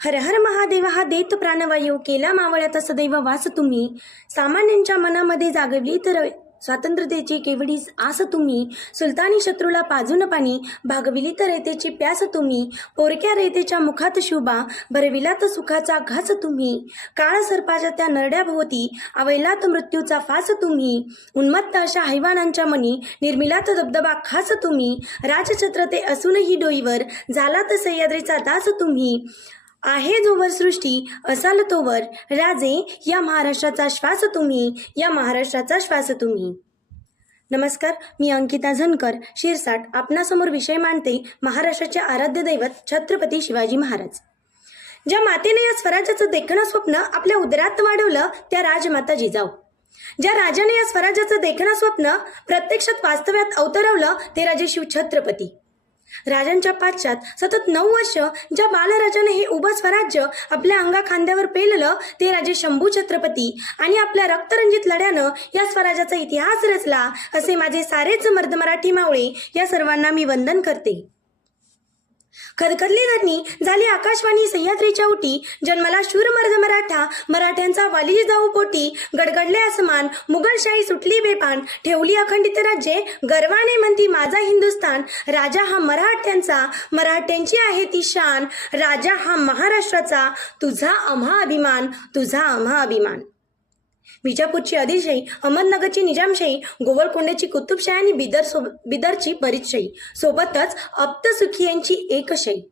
हर हर महादेव हा देत प्राणवायू केला मावळ्याचा सदैव वास तुम्ही. सामान्यांच्या मनामध्ये जागवली तर स्वातंत्र्यतेची केवढी आस तुम्ही. सुलतानी शत्रूला पाजून पाणी भागविली तर रेतेची प्यास तुम्ही. पोरक्या रेतेच्या मुखात शुभा भरविलात सुखाचा घास तुम्ही. काळ सर्पाच्या त्या नरड्या भोवती अवैलात मृत्यूचा फास तुम्ही. उन्मत्त अशा हैवानांच्या मनी निर्मिलात दबदबा खास तुम्ही. राजछत्र ते असूनही डोईवर झालात सह्याद्रीचा दास तुम्ही. आहे जोवर सृष्टी असाल तोवर. राजे या महाराष्ट्राचा श्वास तुम्ही या महाराष्ट्राचा श्वास तुम्ही. नमस्कार मी अंकिता झनकर शिरसाट आपणासमोर विषय मांडते महाराष्ट्राचे आराध्य दैवत छत्रपती शिवाजी महाराज. ज्या मातेने या स्वराज्याचं देखणं स्वप्न आपल्या उदरात वाढवलं त्या राजमाता जिजाऊ. ज्या राजाने या स्वराज्याचं देखणं स्वप्न प्रत्यक्षात वास्तव्यात अवतरवलं ते राजे शिव छत्रपती राजांच्या पाश्चात सतत नऊ वर्ष ज्या बालराजाने हे उभं स्वराज्य आपल्या अंगा खांद्यावर पेललं ते राजे शंभू छत्रपती. आणि आपल्या रक्तरंजित लढ्यानं या स्वराज्याचा इतिहास रचला असे माझे सारेच मर्द मराठी मावळे या सर्वांना मी वंदन करते. खदखदली धरणी झाली आकाशवाणी सह्याद्रीच्या उटी. जन्मला शूरमर्द मराठा मराठ्यांचा वाली जाऊ पोटी. गडगडले आसमान मुघलशाही सुटली बेपान. ठेवली अखंडित राज्ये गर्वाने म्हणती माझा हिंदुस्तान राजा हा मराठ्यांचा मराठ्यांची आहे ती शान. राजा हा महाराष्ट्राचा तुझा आम्हा अभिमान तुझा आम्हा अभिमान. विजापूरची आदिलशाही अहमदनगरची निजामशाही गोवळकोंड्याची कुतुबशाही आणि बिदर सो बिदरची बरीचशाही सोबतच अप्तसुखी यांची एकशाही.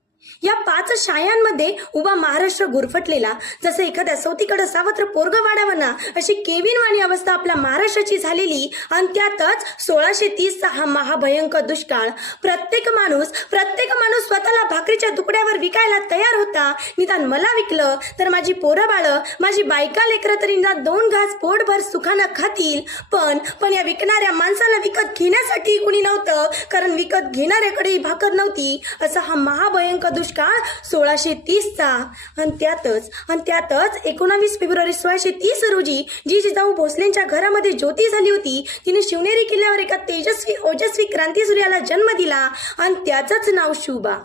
या पाच शायांमध्ये उभा महाराष्ट्र गुरफटलेला जसं एखाद्या सौतीकडे सावत्र पोरग वाढावं ना अशी केविनवाणी अवस्था आपल्या महाराष्ट्राची झालेली आणि त्यातच सोळाशे तीसचा हा महाभयंकर दुष्काळ. प्रत्येक माणूस प्रत्येक माणूस स्वतःला भाकरीच्या तुकड्यावर विकायला तयार होता. निदान मला विकलं तर माझी पोरं बाळं माझी बायका लेकरं तरी निदान दोन घास पोटभर सुखानं खातील. पण पण या विकणाऱ्या माणसाला विकत घेण्यासाठी कुणी नव्हतं कारण विकत घेणाऱ्याकडेही भाकर नव्हती असा हा महाभयंकर दुष्काळ सोळाशे तीसचा. आणि त्यातच आणि त्यातच एकोणावीस फेब्रुवारी सोळाशे तीस रोजी जी जिजाऊ भोसलेंच्या घरामध्ये ज्योती झाली होती. तिने शिवनेरी किल्ल्यावर एका तेजस्वी ओजस्वी क्रांतीसूर्याला जन्म दिला. आणि त्याचंच नाव शुभा.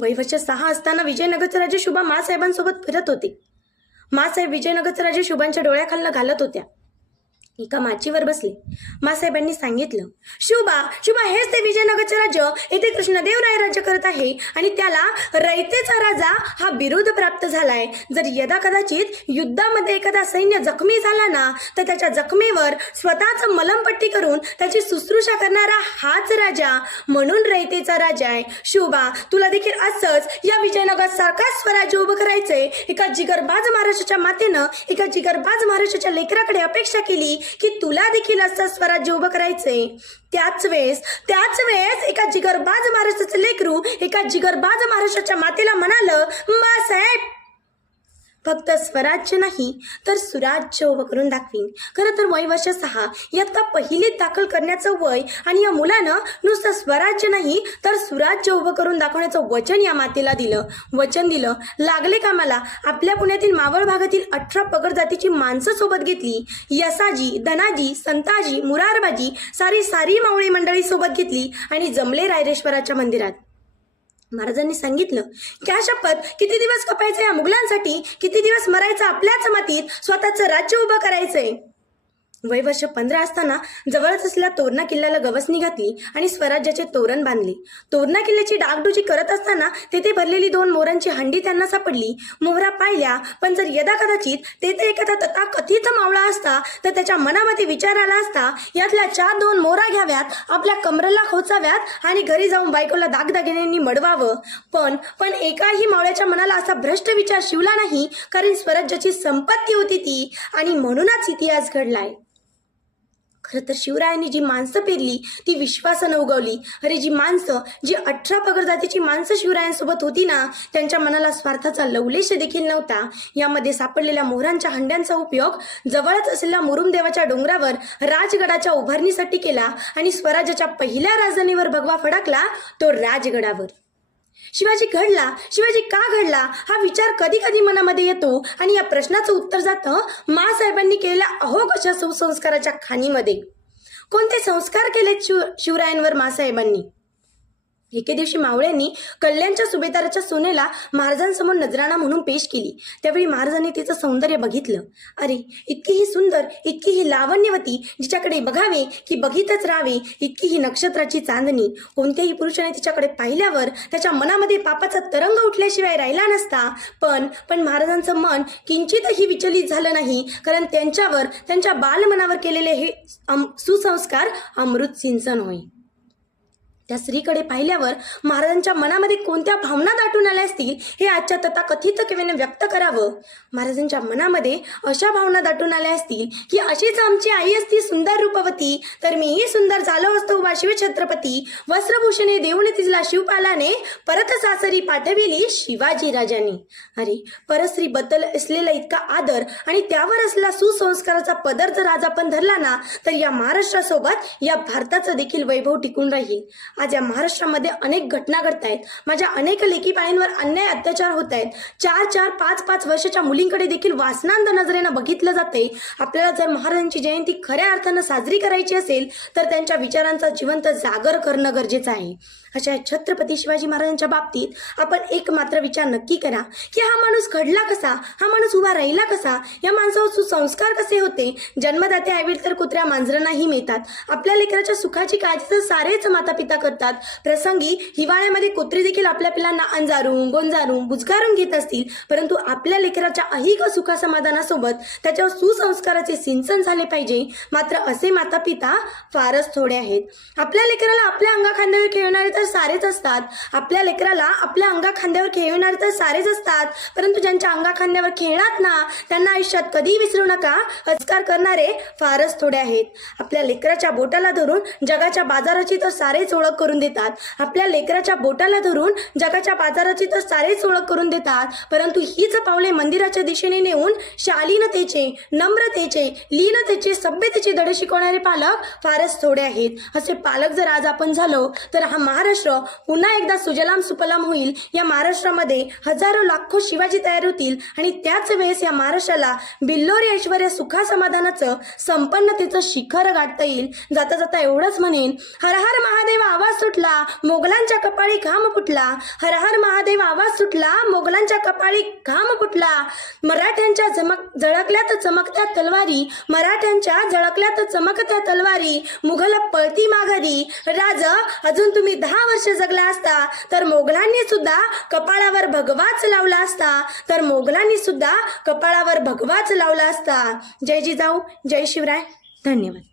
वयवर्ष सहा असताना विजयनगरचे राजे शुभा मासाहेबांसोबत फिरत होते. मासाहेब विजयनगरचे राजे शुभांच्या डोळ्याखालनं घालत होत्या. एका माचीवर बसले. मासाहेबांनी सांगितलं शुभा शुभा हेच ते विजयनगरचे राज्य. येथे कृष्णदेवराय राज्य करत आहे आणि त्याला रयतेचा राजा हा बिरुद प्राप्त झालाय. जर यदा कदाचित युद्धामध्ये एखादा सैन्य जखमी झाला ना तर त्याच्या जखमेवर स्वतःच मलमपट्टी करून त्याची शुश्रूषा करणारा हाच राजा म्हणून रयतेचा राजा आहे. शुभा तुला देखील असंच या विजयनगर सारखा स्वराज्य उभं करायचंय. एका जिगरबाज महाराष्ट्राच्या मातेनं एका जिगरबाज महाराष्ट्राच्या लेकराकडे अपेक्षा केली की तुला देखील असं स्वराज्य उभं करायचंय. त्याच वेळेस त्याच वेळेस एका जिगरबाज महाराष्ट्राचं लेकरू एका जिगरबाज महाराष्ट्राच्या मातेला म्हणालं बासाहेब फक्त स्वराज्य नाही तर सुराज्य उभं करून दाखवीन. खरं तर वय वर्ष सहा. इयत्ता पहिलीत दाखल करण्याचं वय आणि या मुलानं नुसतं स्वराज्य नाही तर सुराज्य उभं करून दाखवण्याचं वचन या मातेला दिलं. वचन दिलं. लागले कामाला. आपल्या पुण्यातील मावळ भागातील अठरा पगड जातीची माणसं सोबत घेतली. यसाजी धनाजी संताजी मुरारबाजी सारी सारी मावळी मंडळी सोबत घेतली आणि जमले रायरेश्वराच्या मंदिरात. महाराजांनी सांगितलं क्या शपथ किती दिवस कपायचा या मुघलांसाठी? किती दिवस मरायचं आपल्याच मातीत? स्वतःचं राज्य उभं करायचंय. वय वर्ष पंधरा असताना जवळच असलेल्या तोरणा किल्ल्याला गवसणी घातली आणि स्वराज्याचे तोरण बांधले. तोरणा किल्ल्याची डागडुजी करत असताना तेथे भरलेली दोन मोरांची हंडी त्यांना सापडली. मोहरा पाहिल्या पण जर यदा कदाचित तेथे एखादा तथाकथित मावळा असता तर त्याच्या मनामध्ये विचार आला असता यातल्या चार दोन मोरा घ्याव्यात आपल्या कमरेला खोचाव्यात आणि घरी जाऊन बायकोला दागदागिन्यांनी मडवावं. पण पण एकाही मावळ्याच्या मनाला असा भ्रष्ट विचार शिवला नाही कारण स्वराज्याची संपत्ती होती ती आणि म्हणूनच इतिहास घडलाय. खरं तर शिवरायांनी जी माणसं पेरली ती विश्वासानं उगवली. अरे जी माणसं जी अठरा पगड जातीची माणसं शिवरायांसोबत होती ना त्यांच्या मनाला स्वार्थाचा लवलेश देखील नव्हता. यामध्ये सापडलेल्या मोहरांच्या हंड्यांचा उपयोग जवळच असलेल्या मुरुमदेवाच्या डोंगरावर राजगडाच्या उभारणीसाठी केला आणि स्वराज्याच्या पहिल्या राजधानीवर भगवा फडकला तो राजगडावर. शिवाजी घडला शिवाजी का घडला हा विचार कधी कधी मनामध्ये येतो आणि या प्रश्नाचं उत्तर जातं मासाहेबांनी केलेल्या अहोकशा सुसंस्काराच्या खाणीमध्ये. कोणते संस्कार केलेत शिव शिवरायांवर मासाहेबांनी? एके दिवशी मावळ्यांनी कल्याणच्या सुभेदाराच्या सोनेला महाराजांसमोर नजराणा म्हणून पेश केली. त्यावेळी महाराजांनी तिचं सौंदर्य बघितलं. अरे इतकी ही सुंदर इतकी ही लावण्यवती जिच्याकडे बघावे की बघितच राहावे इतकी ही नक्षत्राची चांदणी. कोणत्याही पुरुषाने तिच्याकडे पाहिल्यावर त्याच्या मनामध्ये पापाचा तरंग उठल्याशिवाय राहिला नसता. पण पण महाराजांचं मन किंचितही विचलित झालं नाही कारण त्यांच्यावर त्यांच्या बालमनावर केलेले हे अम- सुसंस्कार अमृत सिंचन होय. त्या स्त्रीकडे पाहिल्यावर महाराजांच्या मनामध्ये कोणत्या भावना दाटून आल्या असतील हे आजच्या तथाकथित कवीने व्यक्त करावं? महाराजांच्या मनामध्ये अशा भावना दाटून आल्या असतील की अशीच आमची आई असती सुंदर रूपवती तर मीही सुंदर झालो असतो उभा शिवछत्रपती. वस्त्रभूषणे देऊन तिला शिवपालाने परत सासरी पाठविली शिवाजी राजाने. अरे परस्त्री बद्दल असलेला इतका आदर आणि त्यावर असलेला सुसंस्काराचा पदर जर आज आपण धरला ना तर या महाराष्ट्रासोबत या भारताचं देखील वैभव टिकून राहील. आज या महाराष्ट्रामध्ये अनेक घटना घडत आहेत. माझ्या अनेक लेखीपाळींवर अन्याय अत्याचार होत आहेत. चार चार पाच पाच वर्षाच्या मुलींकडे देखील वासनांत नजरेनं बघितलं जाते आपल्याला जर महाराजांची जयंती खऱ्या अर्थानं साजरी करायची असेल तर त्यांच्या विचारांचा जिवंत जागर करणं गरजेचं आहे. अशा छत्रपती शिवाजी महाराजांच्या बाबतीत आपण एक मात्र विचार नक्की करा की हा माणूस घडला कसा? हा माणूस उभा राहिला कसा? या माणसावर सुसंस्कार कसे होते? जन्मदाते आईवीर तर कुत्र्या मांजरांनाही मिळतात. आपल्या लेकराच्या सुखाची काळजी तर सारेच माता पिता करतात. प्रसंगी हिवाळ्यामध्ये कुत्री देखील आपल्या पिलांना अंजारून गोंजारून बुजगारून घेत असतील. परंतु आपल्या लेकराच्या अहिक सुखासमाधानासोबत त्याच्यावर सुसंस्काराचे सिंचन झाले पाहिजे. मात्र असे माता पिता फारच थोडे आहेत. आपल्या लेकराला आपल्या अंगाखांद्यावर खेळणारे खेळणारे तर सारेच असतात. आपल्या लेकराला आपल्या अंगा खांद्यावर खेळणारे तर सारेच असतात. परंतु ज्यांच्या अंगा खांद्यावर खेळणार ना त्यांना आयुष्यात कधीही विसरू नका. हजकार करणारे फारच थोडे आहेत. आपल्या लेकराच्या बोटाला धरून जगाच्या बाजाराची तर सारेच ओळख करून देतात. आपल्या लेकराच्या बोटाला धरून जगाच्या बाजाराची तर सारेच ओळख करून देतात. परंतु हीच पावले मंदिराच्या दिशेने नेऊन शालीनतेचे नम्रतेचे लीनतेचे सभ्यतेचे धडे शिकवणारे पालक फारच थोडे आहेत. असे पालक जर आज आपण झालो तर हा महाराष्ट्र पुन्हा एकदा सुजलाम सुफलाम होईल. या महाराष्ट्रामध्ये हजारो लाखो शिवाजी तयार होतील आणि त्याच वेळेस या महाराष्ट्राला बिल्लोरी ऐश्वर्य सुखा समाधानाचं संपन्नतेचं शिखर गाठता येईल. जाता जाता एवढंच म्हणेन हर हर महादेव आवाज सुटला मोगलांच्या कपाळी घाम फुटला. हर हर महादेव आवाज सुटला मोगलांच्या कपाळी घाम फुटला. मराठ्यांच्या झमक झळकल्यात चमकत्या तलवारी मराठ्यांच्या झळकल्यात चमकत्या तलवारी. मुघल पळती माघारी राज अजून तुम्ही दहा दहा वर्ष जगला असता तर मोगलांनी सुद्धा कपाळावर भगवाच लावला असता. तर मोगलांनी सुद्धा कपाळावर भगवाच लावला असता. जय जिजाऊ जय शिवराय. धन्यवाद.